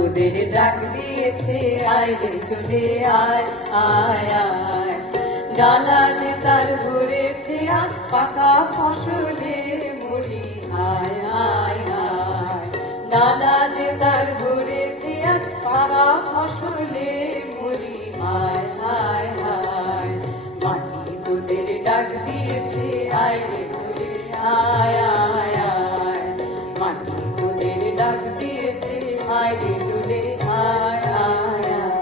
তোদের ডাক দিয়েছে আয় রে চলে আয় আয় আয়। ডালা যে তার ভরেছে আজ পাকা ফসলে মুড়ি আয় আয় আয়। ডালা যে তার ভরেছে আজ পাকা ফসলে মুড়ি আয় আয় আয়। মাটি তোদের ডাক দিয়েছে আয় রে চলে আয় আয় আয়। মাটি তোদের ডাক দিয়েছে আয় রে চলে আয় আয় আয়।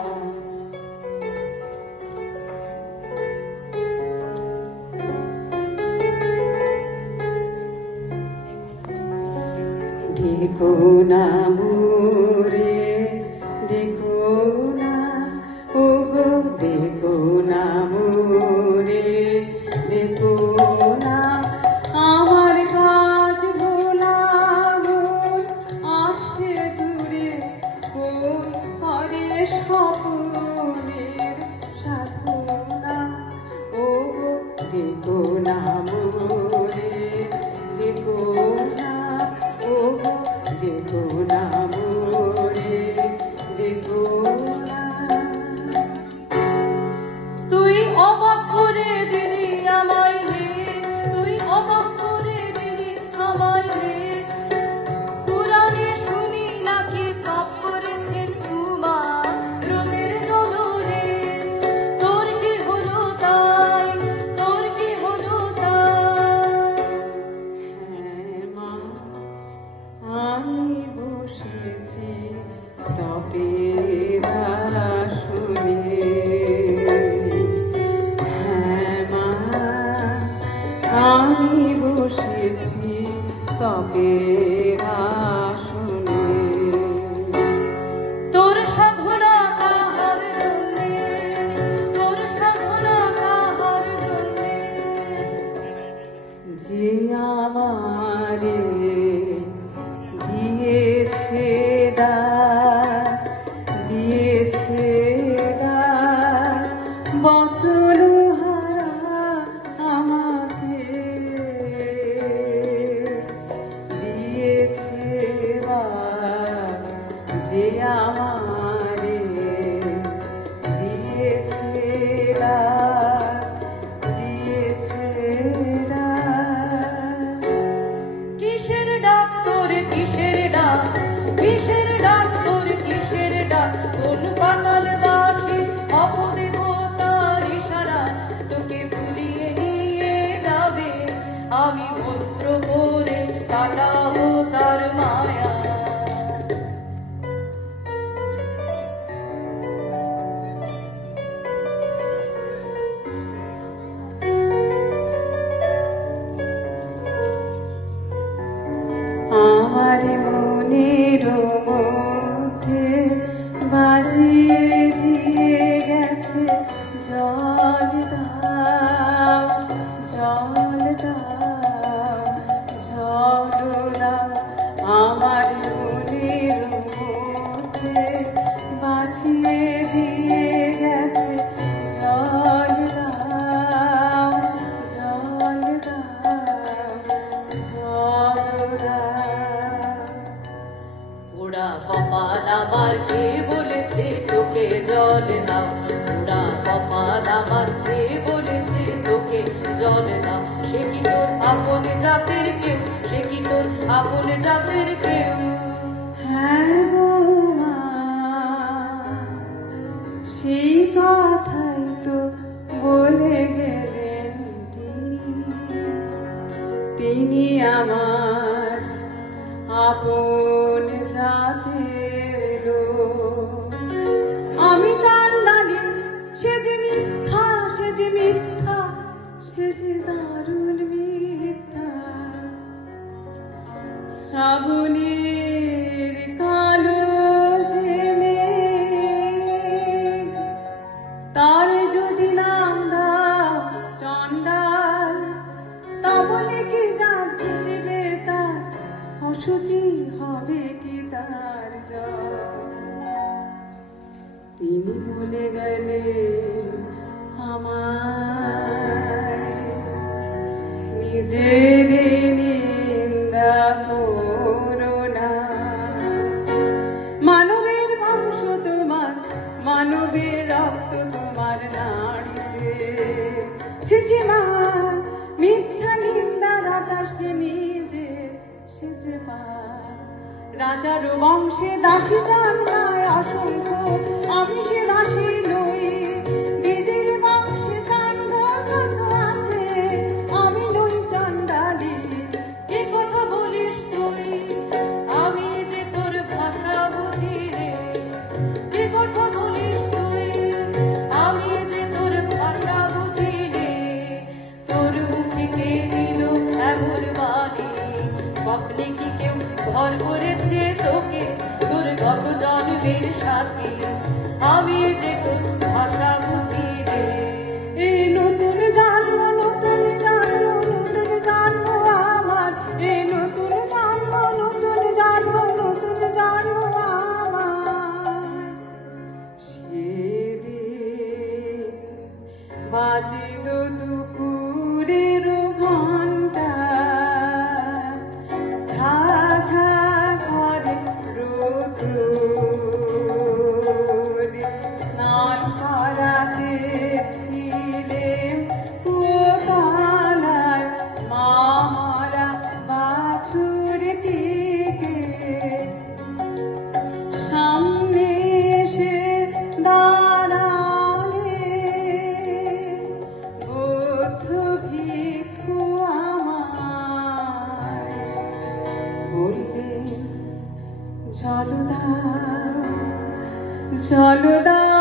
ডেকো না মোরে ডেকো না ওগো ডেকো না মোরে ডেকো না। আমার কাজ গোলাম আছে দূরে কোন করে স্বপ্নের সাধনা। ওগো ডেকো না মোরে ডেকো না ওগো ডেকো না মোরে ডেকো না। তুই অবাক করে দিলি আমায় রে, তুই অবাক করে দিলি আমায় রে। পুরাণে শুনি নাকি পাপ করেছেন তোমার রোদের নলরে। তোর কি হলো তাই, তোর কি হলো তাই। হ্যাঁ মা আমি বসেছি তপের আসনে। হ্যাঁ মা আমি বসেছি তপের আসনে। তোর সাধনা কাহার জন্যে, তোর সাধনা কাহার জন্যে। যে আমারে দিয়েছে ডাক, দিয়েছে ডাক বচন হারা আমাকে। দিয়েছে ডাক যে আমারে দিয়েছে ডাক, দিয়েছে ডাক। কিসের ডাক তোর কিসের ডাক, কিসের ডাক তোর কিসের ডাক। কোন পাতাল দাসী অপদেবতার ইশারা তোকে ভুলিয়ে নিয়ে যাবে। আমি পুত্র করে কাটাবো তার মায়া। আমার মনের মধ্যে বাজিয়ে দিয়ে গেছে জল দাও, জল দাও, জল দাও। আমার মনের মধ্যে বাজিয়ে দিয়ে গেছে জল দাও, জল দাও, জল দাও। ওরা কপাল আমার কে বলেছে তোকে জল দাও। ওরা কপাল আমার কে বলেছে তোকে জল দাও। সে কি তোর আপন জাতের কেউ, সে কি তোর আপন জাতের কেউ। হ্যাঁ গো মা সেই কথাই তো বলে গেলেন তিনি। তিনি আমার আপন জাতের লোক। আমি জানলাম সে যে মিথ্যা, সে যে মিথ্যা, সে যে দারুণ মিথ্যা। শ্রাবণের কালো যে মেঘ, তার যদি নাম দাও চন্ডাল, তা বলে কি যা ভিজবে তার অসুচি হবে কি তার জল। তিনি ভুলে গেলেন আমায়, নিজের নিন্দা করো না। মানবের রাজার বংশে দাসী জন্মায় অসংখ্য, আমি সে দাসী নই। বীজের বংশে চান্দ কত আছে, আমি নই চণ্ডালী। কি কথা বলিস তুই, আমি যে তোর ভাষা বুঝি রে। কি কথা বলিস তুই, আমি যে তোর ভাষা বুঝি রে। তোর মুখে কে দিল এমন বাণী, স্বপ্নে কি কেউ ভর করেছে তোকে, তোর গত জন্মের সাথে। আমি যে তোর ভাষা বুঝি রে। এই নতুন জন্ম, নতুন জন্ম, নতুন জন্ম আমার। এই নতুন জন্ম, নতুন জন্ম, নতুন জন্ম আমার। সেদিন বাজিল দুপুরের ঘণ্টা, ঝাঝা ঘরে রোদ। স্নান করাতে ছিলেন কুয়োতলায় মা মারা বাছুরটিকে। সামনে এসে দাঁড়ালে বৌদ্ধ ভিক্ষু আমায় বললেন, জল দাও, জল দাও।